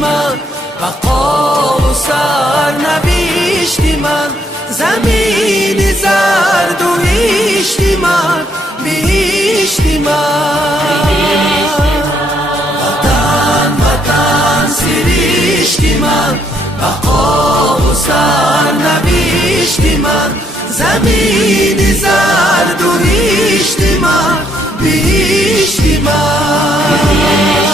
من، بقا و سرنوشت من، زمین زرد و هشت من، بهشت من. وطن وطن سرشت من، بقا و سرنوشت من، زمین زرد و هشت من، بهشت من.